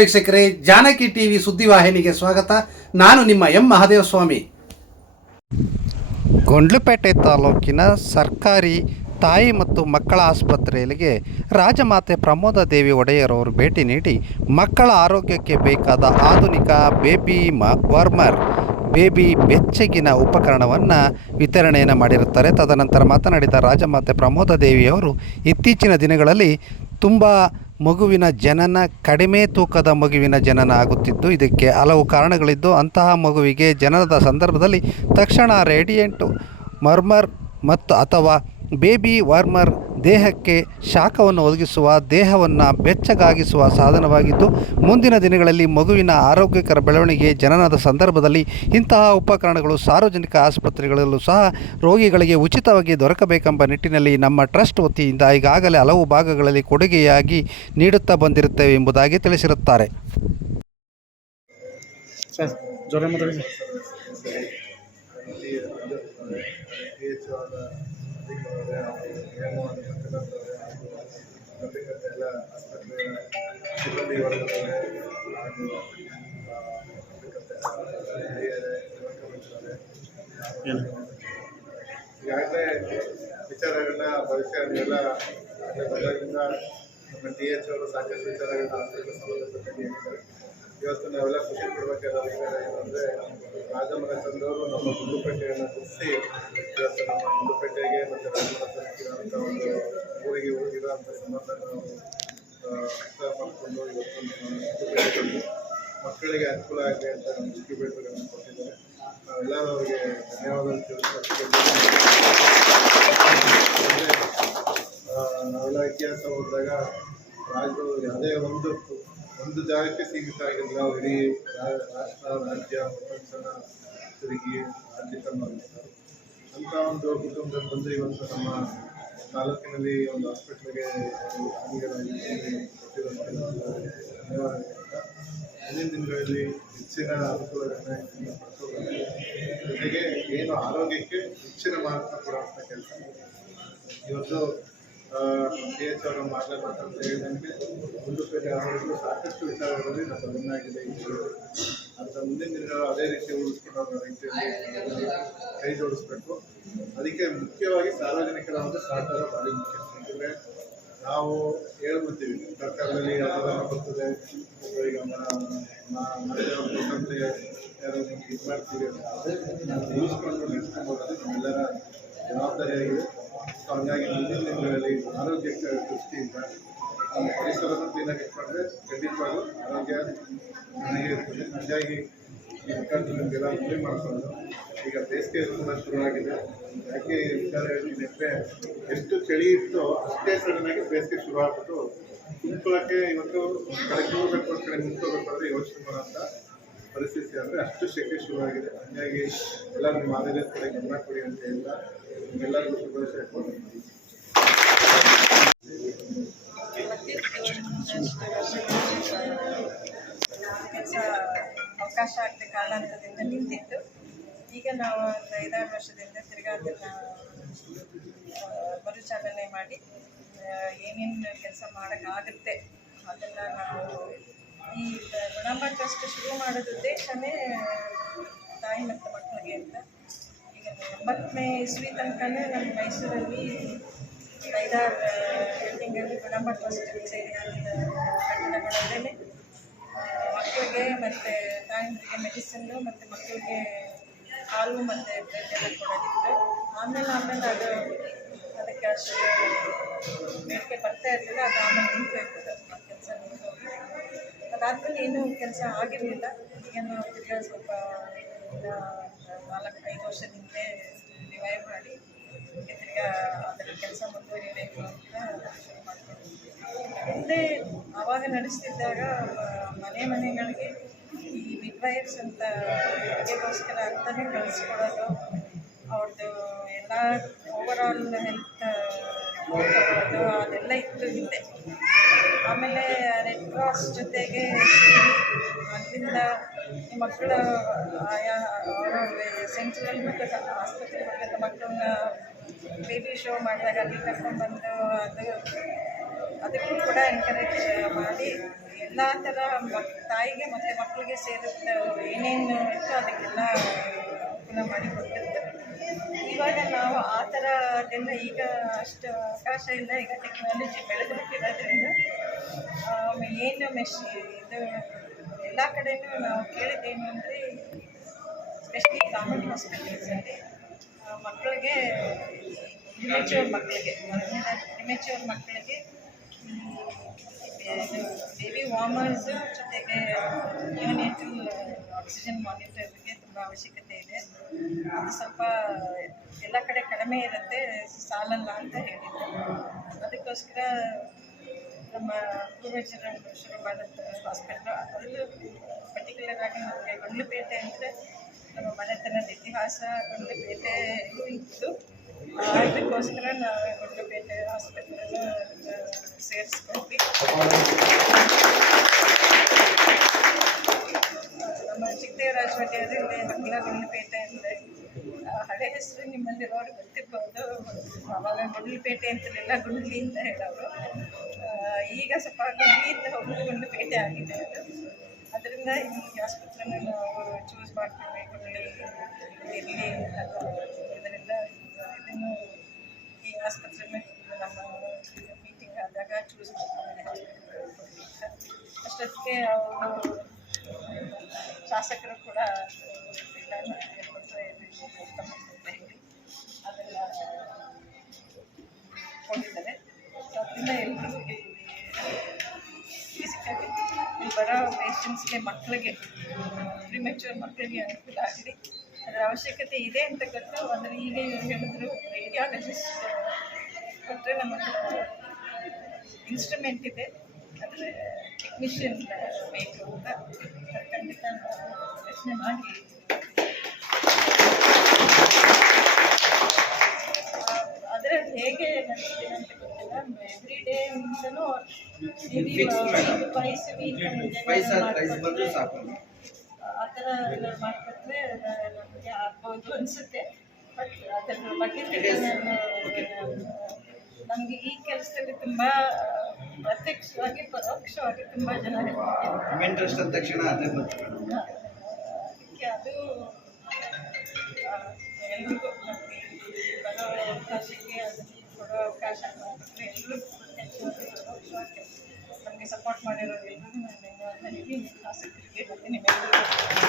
ವೀಕ್ಷಕರೇ, ಜಾನಕಿ ಟಿವಿ ಸುದ್ದಿವಾಹಿನಿಗೆ ಸ್ವಾಗತ. ನಾನು ನಿಮ್ಮ ಎಂ ಮಹಾದೇವ ಸ್ವಾಮಿ ಗೊಂಡ್ಲುಪೇಟೆ ತಾಲೂಕಿನ ಸರ್ಕಾರಿ ತಾಯಿ ಮತ್ತು ಮಕ್ಕಳ ಆಸ್ಪತ್ರೆಯಲ್ಲಿಗೆ ರಾಜಮಾತೆ ಪ್ರಮೋದ ದೇವಿ ಒಡೆಯರ್ ಅವರು ಭೇಟಿ ನೀಡಿ ಮಕ್ಕಳ ಆರೋಗ್ಯಕ್ಕೆ ಬೇಕಾದ ಆಧುನಿಕ ಬೇಬಿ ಮ, ವಾರ್ಮರ್, ಬೇಬಿ ಬೆಚ್ಚಗಿನ ಉಪಕರಣವನ್ನು ವಿತರಣೆಯನ್ನು ಮಾಡಿರುತ್ತಾರೆ. ತದನಂತರ ಮಾತನಾಡಿದ ರಾಜಮಾತೆ ಪ್ರಮೋದ ದೇವಿಯವರು ಇತ್ತೀಚಿನ ದಿನಗಳಲ್ಲಿ ತುಂಬ ಮಗುವಿನ ಜನನ ಕಡಿಮೆ ತೂಕದ ಮಗುವಿನ ಜನನ ಆಗುತ್ತಿದ್ದು, ಇದಕ್ಕೆ ಹಲವು ಕಾರಣಗಳಿದ್ದು, ಅಂತಹ ಮಗುವಿಗೆ ಜನನದ ಸಂದರ್ಭದಲ್ಲಿ ತಕ್ಷಣ ರೇಡಿಯೆಂಟು ಮರ್ಮರ್ ಮತ್ತು ಅಥವಾ ಬೇಬಿ ವಾರ್ಮರ್ ದೇಹಕ್ಕೆ ಶಾಖವನ್ನು ಒದಗಿಸುವ, ದೇಹವನ್ನು ಬೆಚ್ಚಗಾಗಿಸುವ ಸಾಧನವಾಗಿದ್ದು, ಮುಂದಿನ ದಿನಗಳಲ್ಲಿ ಮಗುವಿನ ಆರೋಗ್ಯಕರ ಬೆಳವಣಿಗೆ, ಜನನದ ಸಂದರ್ಭದಲ್ಲಿ ಇಂತಹ ಉಪಕರಣಗಳು ಸಾರ್ವಜನಿಕ ಆಸ್ಪತ್ರೆಗಳಲ್ಲೂ ಸಹ ರೋಗಿಗಳಿಗೆ ಉಚಿತವಾಗಿ ದೊರಕಬೇಕೆಂಬ ನಿಟ್ಟಿನಲ್ಲಿ ನಮ್ಮ ಟ್ರಸ್ಟ್ ವತಿಯಿಂದ ಈಗಾಗಲೇ ಹಲವು ಭಾಗಗಳಲ್ಲಿ ಕೊಡುಗೆಯಾಗಿ ನೀಡುತ್ತಾ ಬಂದಿರುತ್ತೇವೆ ಎಂಬುದಾಗಿ ತಿಳಿಸಿರುತ್ತಾರೆ. ಸರ್ ಜ್ವರ ಮಾತಾಡಿ ಸಿಬ್ಬಂದಿ ವರ್ಗದವರೇ ಹಾಗೂ ಏನು ಈಗಾಗಲೇ ವಿಚಾರಗಳನ್ನ ಭವಿಷ್ಯಗಳನ್ನೆಲ್ಲ ಆಗಲೇ ಬಂದಾಗಿಂದ ನಮ್ಮ ಟಿ ಎಚ್ ಅವರು ಸಾಕಷ್ಟು ವಿಚಾರಗಳನ್ನ ಆಸ್ಪತ್ರೆ ಸಂಬಂಧಪಟ್ಟಂಗೆ ಹೇಳಿದ್ದಾರೆ ಇವತ್ತು ನಾವೆಲ್ಲ ಖುಷಿ ಪಡ್ಬೇಕಾದ ವಿಚಾರ ಏನಂದರೆ ರಾಜಮನೆ ತಂದವರು ನಮ್ಮ ಗುಂಡುಪೇಟೆಯನ್ನು ಗುರುತಿಸಿ ಇವತ್ತು ನಮ್ಮ ಗುಂಡುಪೇಟೆಗೆ ಮತ್ತು ರಾಜಮನ ಒಂದು ಊರಿಗೆ ಹೋಗಿರುವಂತ ಸಂಬಂಧ ನಾವು ಮಾಡಿಕೊಂಡು ಇವತ್ತು ಮಕ್ಕಳಿಗೆ ಅನುಕೂಲ ಆಗಲಿ ಅಂತ ನಮ್ಮ ಇನ್ಕ್ಯುಬೇಟರ್ಗಳನ್ನು ಕೊಟ್ಟಿದ್ದಾರೆ. ನಾವೆಲ್ಲ ಅವರಿಗೆ ಧನ್ಯವಾದ ಆ, ನಾವೆಲ್ಲ ಇತಿಹಾಸ ಹೋದಾಗ ರಾಜರು ಯಾವುದೇ ಒಂದು ಒಂದು ಜಾಗಕ್ಕೆ ಸೀಮಿತ ಆಗಿಲ್ಲ. ಇಡೀ ರಾಷ್ಟ್ರ, ರಾಜ್ಯ, ಪ್ರಪಂಚನ ತಿರುಗಿ ಆಡಳಿತ ಮಾಡಿರ್ತಾರೆ ಅಂತ ಒಂದು ಕುಟುಂಬದಲ್ಲಿ ಬಂದು ಇವತ್ತು ನಮ್ಮ ತಾಲೂಕಿನಲ್ಲಿ ಒಂದು ಹಾಸ್ಪಿಟ್ಲಿಗೆ ಮುಂದಿನ ದಿನಗಳಲ್ಲಿ ಹೆಚ್ಚಿನ ಅನುಕೂಲಗಳನ್ನ ಜೊತೆಗೆ ಏನು ಆರೋಗ್ಯಕ್ಕೆ ಹೆಚ್ಚಿನ ಮಹತ್ವ ಕೊಡುವಂಥ ಕೆಲಸ. ಇವತ್ತು ಡಿ ಎಚ್ ಅವರು ಮಾತೇ ಮಾತಾಡ್ತಾ ಒಂದು ಕಡೆ ಅವರಿಗೂ ಸಾಕಷ್ಟು ವಿಚಾರಗಳಲ್ಲಿ ನಮ್ಮ ಮುಂದಾಗಿದೆ ಅಂತ ಮುಂದಿನ ದಿನಗಳು ಅದೇ ರೀತಿ ಉಳಿಸ್ಕೊಂಡು ರೀತಿಯಲ್ಲಿ ಕೈ ಜೋಡಿಸ್ಬೇಕು. ಅದಕ್ಕೆ ಮುಖ್ಯವಾಗಿ ಸಾರ್ವಜನಿಕರ ಒಂದು ಸಹಕಾರ ಭಾರಿ ಮುಖ್ಯ. ಯಾಕಂದರೆ ನಾವು ಹೇಳ್ಬಿಡ್ತೀವಿ ಸರ್ಕಾರದಲ್ಲಿ ಯಾವಾಗ ಬರ್ತದೆ, ಈಗ ನಿಮ್ಗೆ ಇದು ಮಾಡ್ತೀವಿ ಅಂತ. ಉಳಿಸ್ಕೊಂಡು ನಡೆಸ್ಕೊಂಡು ಹೋಗೋದು ನಮ್ಮೆಲ್ಲರ ಜವಾಬ್ದಾರಿಯಾಗಿದೆ. ಹಂಗಾಗಿ ಮುಂದಿನ ದಿನಗಳಲ್ಲಿ ಆರೋಗ್ಯಕ್ಕೆ ದೃಷ್ಟಿಯಿಂದ ನಮ್ಮ ಪರಿಸರವನ್ನು ಕ್ಲೀನಾಗಿ ಇಟ್ಕೊಂಡ್ರೆ ಖಂಡಿತವಾಗೂ ಆರೋಗ್ಯ ನನಗೆ ಇರ್ತದೆ. ಹಾಗಾಗಿ ಈ ಮುಖಾಂತರ ಮನವಿ ಮಾಡಿಕೊಂಡು ಈಗ ಬೇಸಿಗೆ ಋತುನ ಶುರುವಾಗಿದೆ. ಯಾಕೆ ವಿಚಾರ ಹೇಳ್ತೀನಿ ಅಂದರೆ ಎಷ್ಟು ಚಳಿ ಇತ್ತೋ ಅಷ್ಟೇ ಸಡನ್ನಾಗಿ ಬೇಸಿಗೆ ಶುರು ಆಗ್ಬಿಟ್ಟು ಕುಂತ್ಕೊಳ್ಳೋಕ್ಕೆ ಇವತ್ತು ಕಡೆ ಕೂರ್ಬೇಕು ಒಂದು ಕಡೆ ನಿಂತ್ಕೋಬೇಕು ಯೋಚನೆ ಯೋಚನೆ ಮಾಡೋಂಥ ಪರಿಸ್ಥಿತಿ ಅಂದರೆ ಅಷ್ಟು ಶೆಕೆ ಶುರುವಾಗಿದೆ ಹಾಗಾಗಿ ಎಲ್ಲರೂ ನಿಮ್ಮ ಆರೋಗ್ಯದ ಕಡೆ ಗಮನ ಕೊಡಿ ಅಂತ ಹೇಳ್ತಾ ನಿಮ್ಮೆಲ್ಲರಿಗೂ ಶುಭಾಶಯ. ಕೆಲಸ ಅವಕಾಶ ಆಗದೆ ಕಾಲಾಂತರದಿಂದ ನಿಂತಿತ್ತು ಈಗ ನಾವು ಒಂದು ಐದಾರು ವರ್ಷದಿಂದ ತಿರ್ಗಾ ಅದನ್ನು ಮರುಚಾಲನೆ ಮಾಡಿ ಏನೇನು ಕೆಲಸ ಮಾಡೋಕ್ಕಾಗುತ್ತೆ ಅದನ್ನು ನಾವು ಈ ಗುಣಮಟ್ಟ ಟ್ರಸ್ಟ್ ಶುರು ಮಾಡೋದು ಉದ್ದೇಶವೇ ತಾಯಿ ಮತ್ತು ಮಕ್ಕಳಿಗೆ ಅಂತ. ಈಗ ಒಂಬತ್ತನೇ ಇಸ್ವಿ ತನಕನೇ ನಮ್ಮ ಮೈಸೂರಲ್ಲಿ ಐದಾರು ಬಿಲ್ಡಿಂಗಲ್ಲಿ ಗುಣಮಟ್ಟ ಟ್ರಸ್ಟ್ ಸೇರಿದಂಥ ಕಟ್ಟಡಗಳಲ್ಲೇ ಮಕ್ಕಳಿಗೆ ಮತ್ತು ತಾಯಿಗೆ ಮೆಡಿಸಿನ್ನು ಮತ್ತು ಮಕ್ಕಳಿಗೆ ಹಾಲು ಮತ್ತು ಬ್ರೆಡ್ ಎಲ್ಲ ಕೊಡೋದಿತ್ತು. ಆಮೇಲೆ ಆಮೇಲೆ ಅದು ಅದಕ್ಕೆ ಅಷ್ಟು ಬೇಡಿಕೆ ಬರ್ತಾ ಇರಲಿಲ್ಲ, ಅದು ಆಮೇಲೆ ನಿಂತು ಹೋಗ್ತದೆ ಅದಾದಮೇಲೆ ಏನೂ ಕೆಲಸ ಆಗಿರಲಿಲ್ಲ. ತಿರ್ಗಾ ಸ್ವಲ್ಪ ನಾಲ್ಕು ಐದು ವರ್ಷದಿಂದ ರಿವೈವ್ ಮಾಡಿ, ಈಗ ಅದರ ಕೆಲಸ ಮುಂದುವರಿಬೇಕು ಅಂತ ಹಿಂದೆ ಆವಾಗ ನಡೆಸ್ತಿದ್ದಾಗ ಮನೆ ಮನೆಗಳಿಗೆ ಈ ಮಿಡ್ವೈಫ್ಸ್ ಅಂತ ಅಡುಗೆಗೋಸ್ಕರ ಅಂತಲೇ ಕಳಿಸ್ಕೊಡೋದು. ಅವ್ರದ್ದು ಎಲ್ಲ ಓವರ್ ಆಲ್ ಹೆಲ್ತ್ ಅದೆಲ್ಲ ಇತ್ತು ಹಿಂದೆ. ಆಮೇಲೆ ರೆಡ್ ಕ್ರಾಸ್ ಜೊತೆಗೆ ಅಲ್ಲಿಂದ ಮಕ್ಕಳ, ಆಯಾ ಸೆಂಟ್ರಲ್ ಮಕ್ಕಳ ಆಸ್ಪತ್ರೆ ಮಕ್ಕಳ, ಮಕ್ಕಳನ್ನ ಬೇಬಿ ಶೋ ಮಾಡಿದಾಗ ಅಲ್ಲಿ ಕರ್ಕೊಂಡ್ಬಂದು ಅದು, ಅದಕ್ಕೂ ಕೂಡ ಎನ್ಕರೇಜ್ ಮಾಡಿ. ಎಲ್ಲ ಥರ ಮಕ್ ತಾಯಿಗೆ ಮತ್ತು ಮಕ್ಕಳಿಗೆ ಸೇರುತ್ತೆ ಏನೇನು ಇತ್ತು ಅದಕ್ಕೆಲ್ಲ ಅನುಕೂಲ ಮಾಡಿ ಕೊಟ್ಟಿರ್ತಾರೆ. ಇವಾಗ ನಾವು ಆ ಥರದೆಲ್ಲ ಈಗ ಅಷ್ಟು ಅವಕಾಶ ಇಲ್ಲ. ಈಗ ಟೆಕ್ನಾಲಜಿ ಬೆಳೆದ್ಬಿಟ್ಟಿರೋದ್ರಿಂದ ಏನು ಮೆಷಿ ಇದು ಎಲ್ಲ ಕಡೆನೂ ನಾವು ಕೇಳಿದ್ದೇನು ಅಂದರೆ ಸ್ಪೆಷಲಿ ಗೌರ್ಮೆಂಟ್ ಹಾಸ್ಪಿಟಲ್ಸಲ್ಲಿ ಮಕ್ಕಳಿಗೆ ಇಮೆಚೂರ್ ಮಕ್ಕಳಿಗೆ ಇಮೆಚೂರ್ ಮಕ್ಕಳಿಗೆ ಬೇಬಿ ವಾಮರ್ಸ್ ಜೊತೆಗೆ ಯೂನಿಟಲ್ ಆಕ್ಸಿಜನ್ ಮಾನಿಟರ್ಗೆ ತುಂಬ ಅವಶ್ಯಕತೆ ಇದೆ. ಅದು ಸ್ವಲ್ಪ ಎಲ್ಲ ಕಡೆ ಕಡಿಮೆ ಇರುತ್ತೆ, ಸಾಲಲ್ಲ ಅಂತ ಹೇಳಿದ್ರು. ಅದಕ್ಕೋಸ್ಕರ ನಮ್ಮ ಪೂರ್ವಜರ ಶುರು ಮಾಡಿದ ಹಾಸ್ಪಿಟ್ಲು ಅದರಲ್ಲೂ ಪರ್ಟಿಕ್ಯುಲರ್ ಆಗಿ ನಮಗೆ ಗುಂಡ್ಲುಪೇಟೆ ಅಂದರೆ ನಮ್ಮ ಮನೆತನದ ಇತಿಹಾಸ, ಗುಂಡ್ಲುಪೇಟೆ ಇತ್ತು. ಅದಕ್ಕೋಸ್ಕರ ನಾವು ಗುಂಡ್ಲುಪೇಟೆ ಹಾಸ್ಪಿಟ್ಲನ್ನು ಸೇರಿಸ್ಕೊಂಡ್ವಿ. ನಮ್ಮ ಚಿಕ್ಕದೇವರಾಜ ಒಡೆಯರಲ್ಲಿ ಹಗ್ಲ ಗುಂಡ್ಲುಪೇಟೆ ಅಂದರೆ ಹಳೆ ಹೆಸರು ನಿಮ್ಮಲ್ಲಿರೋರು ಗೊತ್ತಿರ್ಬೋದು. ಆವಾಗ ಗುಂಡ್ಲುಪೇಟೆ ಅಂತಲೆಲ್ಲ ಗುಂಡ್ಲಿ ಅಂತ ಹೇಳೋರು. ಈಗ ಸ್ವಲ್ಪ ಗುಂಡ್ಲಿಯಿಂದ ಹೋಗಿಕೊಂಡು ಪೇಟೆ ಆಗಿದೆ ಅದು. ಅದರಿಂದ ಈ ಆಸ್ಪತ್ರೆನ ನಾವು ಚೂಸ್ ಗುಂಡ್ಲಿ ಇರಲಿ ಇದರಿಂದ ಇದನ್ನು ಈ ಆಸ್ಪತ್ರೆನ ನಮ್ಮ ಮೀಟಿಂಗ್ ಆದಾಗ ಚೂಸ್ ಮಾಡ್ತೀವಿ ಅಷ್ಟೊತ್ತಿಗೆ ಅವರು ಶಾಸಕರು ಕೂಡ ಬರೋ ಮಕ್ಕಳಿಗೆ ಪ್ರಿಮೆಚೂರ್ ಮಕ್ಕಳಿಗೆ ಅನುಕೂಲ ಆಗಲಿ ಅದರ ಅವಶ್ಯಕತೆ ಇದೆ ಅಂತ ಗೊತ್ತು, ಅಂದರೆ ಈಗ ಹೇಳಿದ್ರು ರೇಡಿಯಾಲಜಿಸ್ಟ್ ಕೊಟ್ಟರೆ ನಮ್ಮ ಇನ್ಸ್ಟ್ರೂಮೆಂಟ್ ಇದೆ. ಅಂದರೆ ಟೆಕ್ನಿಷಿಯನ್ ಬೇಕು ಅಂತ ಖಂಡಿತ ಯೋಚನೆ ಮಾಡಿ. ವೈಸ್ ಸಾಕು. ಆ ಥರ ಮಾಡಿಕೊಟ್ರೆ ನಮಗೆ ಆಗ್ಬೋದು ಅನಿಸುತ್ತೆ. ಬಟ್ ಅದರ ಬಗ್ಗೆ ನಮಗೆ ಈ ಕೆಲಸದಲ್ಲಿ ತುಂಬ ಪ್ರತ್ಯಕ್ಷವಾಗಿ ಪರೋಕ್ಷವಾಗಿ ತುಂಬ ಜನ ಇಂಟ್ರೆಸ್ಟ್ ಅಂದ ತಕ್ಷಣ ಅದೇ ಬರ್ತದೆ ಅದಕ್ಕೆ ಅದು ಎಲ್ರಿಗೂ ಬರೋ ಅವಕಾಶಕ್ಕೆ ಅದನ್ನು ಕೊಡೋ ಅವಕಾಶ ಮಾಡಿಕೊಟ್ರೆ ಎಲ್ಲರೂ ಪ್ರತ್ಯಕ್ಷವಾಗಿ ಪರೋಕ್ಷವಾಗಿ. ಸಪೋರ್ಟ್ ಮಾಡಿರೋರು ಎಲ್ಲರಿಗೂ ನಾನು ಧನ್ಯವಾದ ಕ್ರಿಕೆಟ್ ಮತ್ತು ನಿಮ್ಮೆಲ್ಲರಿಗೂ